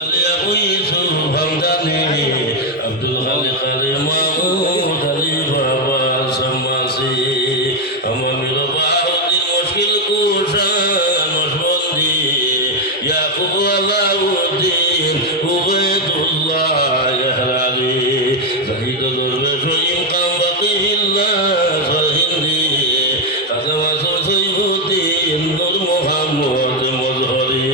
আবু ইউসুফ হামদানি আব্দুল খালিক আলী মাহমুদ আলী বাবা সামাসি আমির বাউদ্দিন মুশকিল কুশা নশবন্দি ইয়াকুব আলাউদ্দিন উবাইদুল্লাহ ইয়াহরালি জাহিদ দরবেশ ইমকাম বাকিল্লাহ সহিন্দি কাজম আসর সৈয়ুদ্দিন নূর মোহাম্মদ মজহরি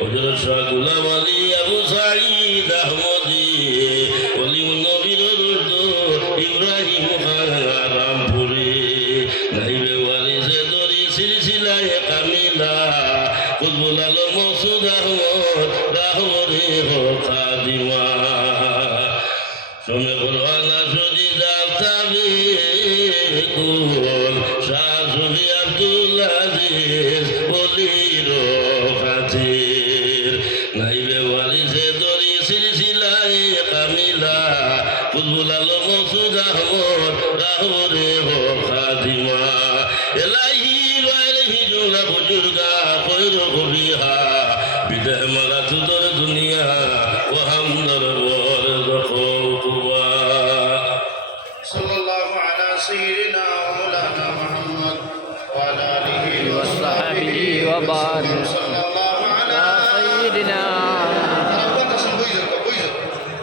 হযরত শাহ গোলাম আলী আবু সাঈদ আহমদি ওলিউল নবীর ইব্রাহিম রামপুরি নাইবে ওয়ারিসে দরি সিলসিলায়ে কামিলা কুতুবুল আলম মকসুদ আহমদ রাহবরে হো খাদিমা শোনে পরওয়ানা সুজি দাফতাবে কুল শাহ সুফি আব্দুল আজিজ ওলির খাতির নাইবে ওয়ারিসে দরি সিলসিলায়ে কামিলা কুতুবুল আলম মকসুদ আহমদ রাহবরে হো খাদিমা এলাহি ওয়াইহি জুলা বুজুর্গা খৈর কবিহা বিদহ মাগাতু দর দুনিয়া ও হামদর ওর যখতুবা সাল্লাল্লাহু আলা সাইয়্যিদিনা ওয়া মাওলানা মুহাম্মদ ওয়া আলা আলিহি ওয়া সাহবিহি ওয়া বারিক সাল্লাল্লাহু আলা সাইয়্যিদিনা আপনারা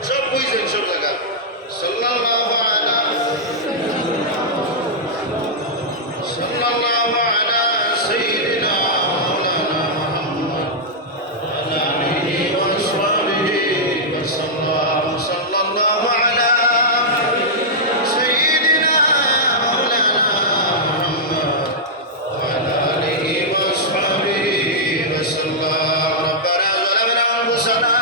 সব বুঝেন সব জায়গা সাল্লাল্লাহু আলা সাইয়্যিদিনা মাওলানা মুহাম্মদ ওয়া আলা আলিহি ওয়া সাহবিহি ওয়া সাল্লাম সাল্লাল্লাহু আলা سيدنا مولانا محمد وعلى آله وأصحابه وسلم ربنا ظلمنا أنفسنا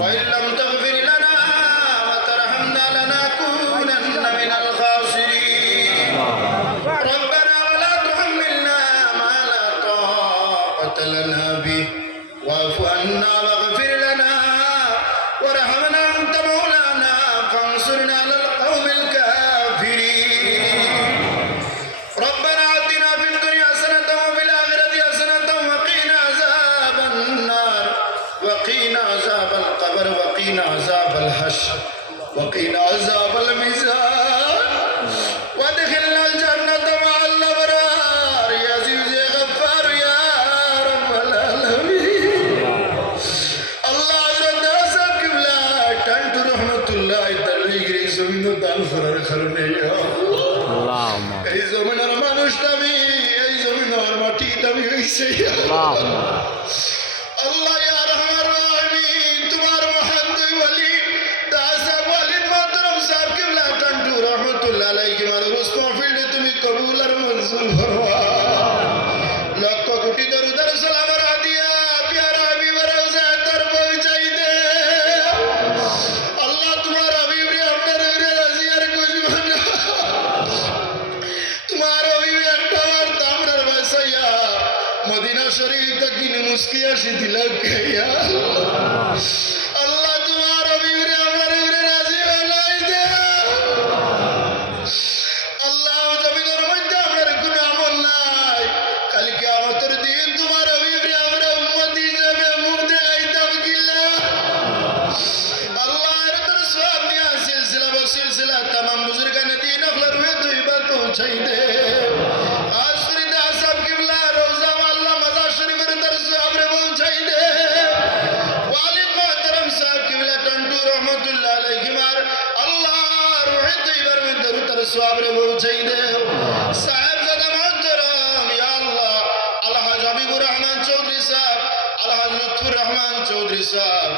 وإن لم تغفر لنا وترحمنا لنكونن من الخاسرين ربنا ولا تحملنا ما لا طاقة لنا به واعف عنا واغفر لنا وارحمنا أنت مولانا فانصرنا على القوم الكافرين ربنا آتنا في الدنيا حسنة وفي الآخرة حسنة وقنا عذاب النار وقنا عذاب القبر وقنا عذاب الحشر وقنا عذاب الميزان وادخلنا الجنة مع الأبرار يا عزيز يا غفار يا رب العالمين আল্লাহ হযরত আসাদ কিবলা টান্টু রহমাতুল্লাহ তাআলার জমিন দান করার কারণে আল্লাহুম্মা এই জমিনের মানুষটা আমি এই জমিনের মাটিটা আমি হইছে আল্লাহ ইয়া রহমান রহিম তোমার মহান দুই ওলি দাসা ওয়ালিদ মাতরম সাহেব কিবলা টান্টু রহমাতুল্লাহ আলাইহি মার রুস মাহফিলে তুমি কবুল আর মঞ্জুর ফরমা লক্ষ কোটি দরুদ আর সালামের হাদিয়া প্যারা হাবিব রওজা তর পৌঁছাই দে আল্লাহ তোমার হাবিব রে আপনার রে রাজি আর কুছ বানা তোমার হাবিব একটা বার তামরার বাসাইয়া মদিনা শরীফ তকিন মুস্কিয়া সিদিলা খাইয়া আল্লাহ তোমার হাবিব রে আপনার রে রাজি বানাই দে আল্লাহ জমিনের মধ্যে আপনার কোনো আমল নাই কাল কিয়ামতের দিন তোমার হাবিবরে আমরা উম্মত হিসেবে মুখ দেখাইতাম কিল্লা আল্লাহ এর তোর সওয়াব নিয়া সিলসিলা বসিলসিলা तमाम বুজুর্গানে দিন আখলা রুহে তৈবা পৌঁছাই দে খাস করে দাসাব কিবলা রওজা আল্লাহ মাজার শরীফের তোর সওয়াব রে পৌঁছাই দে ওয়ালিদ মুহতারাম সাহেব কিবলা টান্টু রহমাতুল্লাহ আলাইহি মার আল্লাহ রুহে তৈবার মধ্যে তোর সওয়াব রে পৌঁছাই দে সাহেবজাদা মুহতারাম ইয়া আল্লাহ আলহাজ হাবিবুর রহমান চৌধুরী সাহেব আলহাজ লুৎফুর রহমান চৌধুরী সাহেব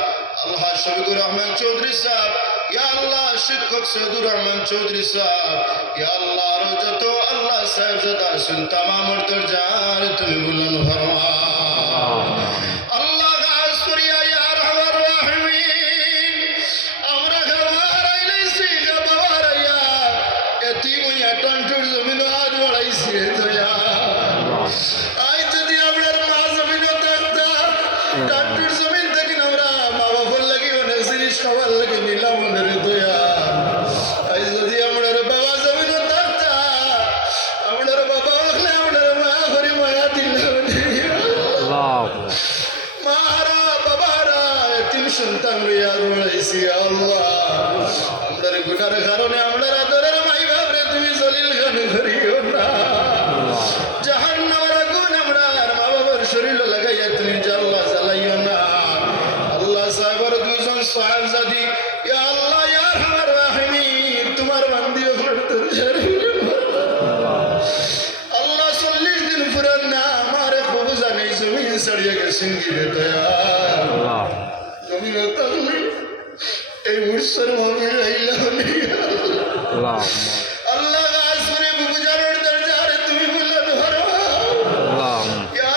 আলহাজ শফিকুর রহমান চৌধুরী সাহেব ইয়া আল্লাহ শিক্ষক সৈয়দুর রহমান চৌধুরী সাহেব ইয়া আল্লাহ আরো যত আল্লাহ সাহেবজাদা আছেন তামামর দরজার তুমি বুলন্দ ফরমা আল্লাহ খাস করিয়া ইয়া রহমান রাহিমিন আমরা খাবার আইলাইছি খাবার আইয়া এতিম হইয়া টন্টুর জমিন হাত বাড়াইছি রে দয়া আই যদি আপনার মা জমিন থাকতা টন্টুর জমিন থেকে আমরা মা বাবার লাগি অনেক জিনিস খাবার লাগে নিলাম রে দয়া আই যদি আপনার বাবা জমিন থাকতা আপনার বাবা হলে আপনার মা করে মায়া দিলাম সন্তান লইয়া বড়াইছি আল্লাহ আমরার গুনার কারণে আমরার আদরের মাই বাপরে তুমি জলিল গান করিও না জাহান্নামের আগুন আমরার মা বাবার শরীর লাগাইয়া তুমি জাল্লা জ্বালাইও না আল্লাহ সাহেবের দুইজন সাহেবজাদি ইয়া আল্লাহ ইয়া আরহামার রাহিমিন তোমার বান্দি হরতর শরীর আল্লাহ 40 দিন পুরান না আমারে খুব জানি জমিন ছাড়িয়ে গেছেন গিরে দয়া জমিন তাহলে এই মুর্শর মমিন আইলা আল্লাহ গাছ করে বুঝানোর দরজারে তুমি বললেন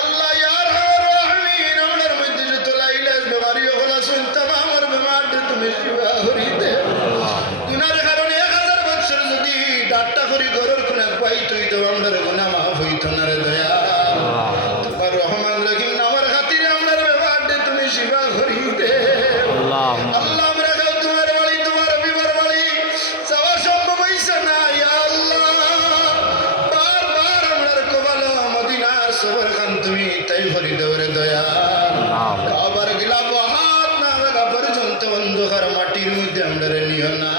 আল্লাহ ইয়ার রাহমিন আমরার মধ্যে যত লাইলাস বেমারি হলা শুনতাম আমার বেমারটা তুমি শিবা হরিতে গুনার কারণে 1000 বছর যদি ডাক্তার করি ঘরের কোনা পাই তুই তো আমরার গুনাহ মাফ হইতো না রে দয়া তোমার রহমান রহিম আমার খাতিরে আমরার বেমারটা তুমি শিবা হরিতে আল্লাহ আমরা গাও তোমার বাড়ি তোমার বিবার বাড়ি যাওয়া সম্ভব হইছে না ইয়া আল্লাহ বারবার আমরার কবাল মদিনার সবর খান তুমি তাই ভরি দেওরে দয়া আবার গিলাপ হাত না লাগা পর্যন্ত অন্ধকার মাটির মধ্যে আমরারে নিও না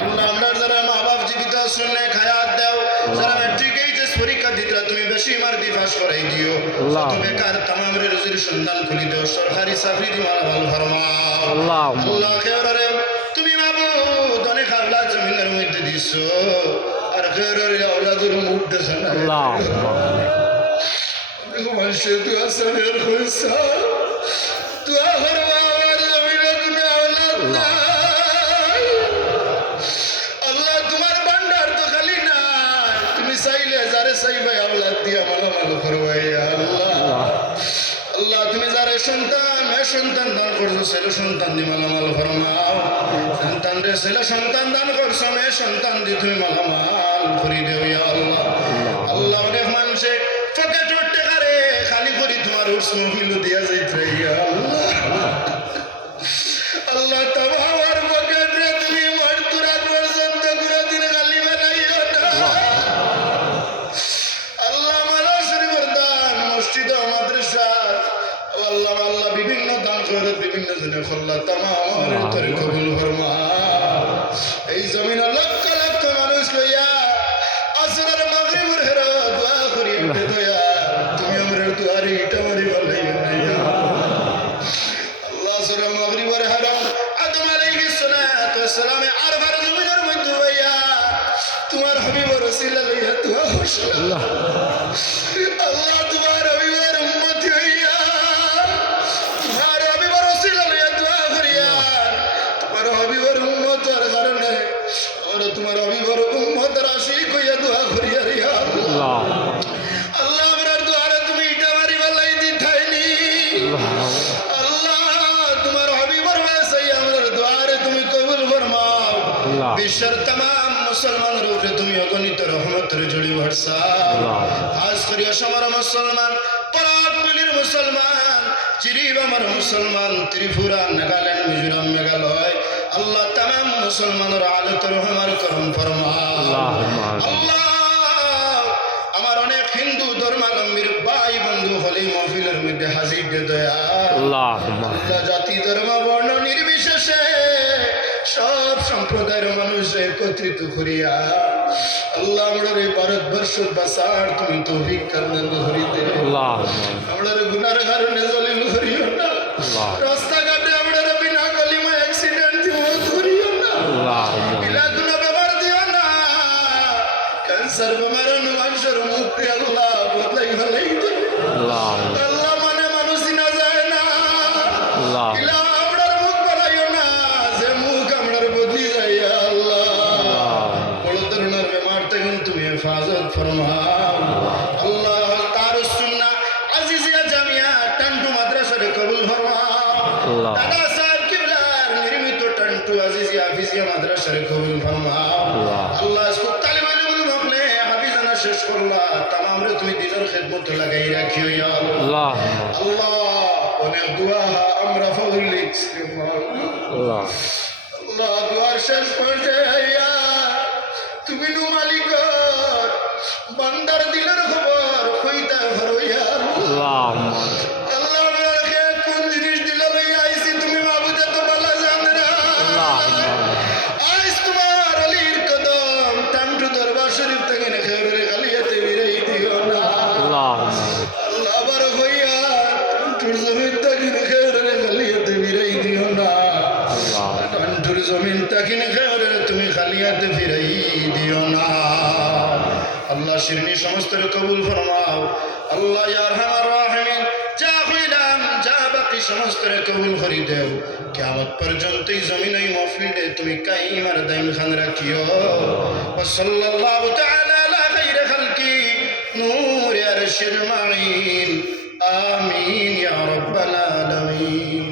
আল্লাহ আমরার যারা মা বাপ জীবিত শুনে খায়াত দাও যারা ম্যাট্রিক এইচএস পরীক্ষা দিতরা তুমি বেশি মার্কি পাস করাই দিও যত বেকার তামাম রুজির সন্ধান খুলি দাও সরকারি চাকরি দি মালামাল ফরমাও আল্লাহ খেয়রে তুমি মাবুদ অনেক আওলাদ জমিনের মধ্যে দিছো আর খেয়রে আওলাদের মুখ দেখে না আল্লাহ মানুষের দুয়া সানের হইসা দুয়া করবা আমার জমিনে তুমি আওলাদ নাই আল্লাহ তোমার ভান্ডার তো খালি না তুমি চাইলে যারে চাইবে আওলাদ দিয়া মালামাল করবাই আল্লাহ আল্লাহ তুমি যারে সন্তান সন্তান দান করছো ছেলে সন্তান দি মালামাল ফরমাও সন্তান রে ছেলে সন্তান দান করছো মেয়ে সন্তান দি তুমি মালামাল করি দেও ইয়া আল্লাহ আল্লাহ অনেক মানুষে পকেট উঠতে পারে খালি করি তোমার উষ্ণ ফিলু দিয়া যাইতে ইয়া আল্লাহ আল্লাহ তোমার পকেট রে তুমি মরতুরা পর্যন্ত কোনদিন খালি বানাইও না আল্লাহ মালা শরীফের দান মসজিদ মাদ্রাসা আল্লাহ আল্লাহ বিভিন্ন দান করে বিভিন্ন জনে খোল্লা তামাম তোরে কবুল ফরমা এই জমিনে লক্ষ লক্ষ মানুষ লইয়া আসরের মাগরিবের হেরা দোয়া করি দয়া তুমি আমরার দুয়ারে ইটা মারি বলাই না আল্লাহ আসরের মাগরিবের হেরা আদম আলাইহিস সালাতু ওয়াস সালাম আরবার জমিনের মধ্যে হইয়া তোমার হাবিবের রাসূল লইয়া দোয়া করছিল আল্লাহ তোমার হাবিবের উম্মতি হইয়া তোমার হাবিবের রাসূল লইয়া দোয়া করিয়া তোমার হাবিবের উম্মতের কারণে আমরা তোমার হাবিবের উম্মতের আশিক হইয়া দোয়া করিয়া রে আল্লাহ আল্লাহ আমরার দুয়ারে তুমি ইটা মারি বালাই দিতাইনি আল্লাহ তোমার হাবিবের ওয়াসাই আমরার দুয়ারে তুমি কবুল ফরমাও বিশ্বের तमाम মুসলমানের উপরে তুমি অগণিত রহমতের ঝড়ি বর্ষাও খাস করে আমার মুসলমান পরাকবলির মুসলমান চিরিবামার মুসলমান ত্রিপুরা নাগাল্যান্ড মিজোরাম মেঘালয় আল্লাহ तमाम মুসলমানের আলত রহমার করম ফরমাও আল্লাহ আমার অনেক হিন্দু ধর্মাবলম্বীর ভাই বন্ধু হলি মাহফিলের মধ্যে হাজির দে দয়া আল্লাহ জাতি ধর্ম বর্ণ নির্বিশেষে সব সম্প্রদায়ের মানুষ একত্রিত করিয়া আল্লাহ আমাদের এই ভারতবর্ষ বাসার তুমি তৌফিক করলেন ধরিতে আমাদের গুনার কারণে জলিল করিও না রাস্তাঘাটে আমাদের বিনা কলিমা অ্যাক্সিডেন্ট দিও করিও না বিনা গুনাহ ব্যবহার দিও না ক্যান্সার বেমার মানুষের মুক্তি আল্লাহ বদলাই ফেলাই দে আল্লাহ মানে মানুষ না যায় না আল্লাহ আমরার মুখ বানাইও না যে মুখ আমরার বদলি যায় আল্লাহ বড় ধরনের বেমার থেকে তুমি হেফাজত ফরমাও আল্লাহ তার সুন্নাহ আজিজিয়া জামিয়া টান্টু মাদ্রাসার কবুল ফরমাও দাদা সাহেব কিবলার নির্মিত টান্টু আজিজিয়া হাফিজিয়া মাদ্রাসার কবুল ফরমাও আল্লাহ इसको तालिब इल्म अपने हाफिजाना শেষ করলা तमाम রে তুমি দিনের খিদমত লাগাই রাখিও ইয়া আল্লাহ আল্লাহ অনেক দোয়া আমরা ফজলি আল্লাহ আল্লাহ দুয়ার শেষ পর্যায়ে তুমি নু মালিক বান্দার দিলের খবর কইতা করো ইয়া আল্লাহ আল্লাহ আমাকে কোন জিনিস দিলে লইয়া আইছি তুমি আল্লাহ আবার হইয়া টুর জমিন তাকিন খেয়ে খালিয়াতে ফিরাই দিও না টুর জমিন তাকিন খেয়ে তুমি খালিয়াতে ফিরাই দিও না আল্লাহ শিরনি সমস্ত কবুল ফরমাও আল্লাহ ইয়া আরহামার রাহিমিন যা হইলাম যা বাকি সমস্ত কবুল করে দেও কিয়ামত পর্যন্ত এই জমিন এই মাহফিলে তুমি কায়েম আর দাইম খান রাখিও ওয়া সাল্লাল্লাহু তাআলা আলা খাইরি খালকি নূর আরশিল মাঈন আমিন ইয়া রাব্বাল আলামিন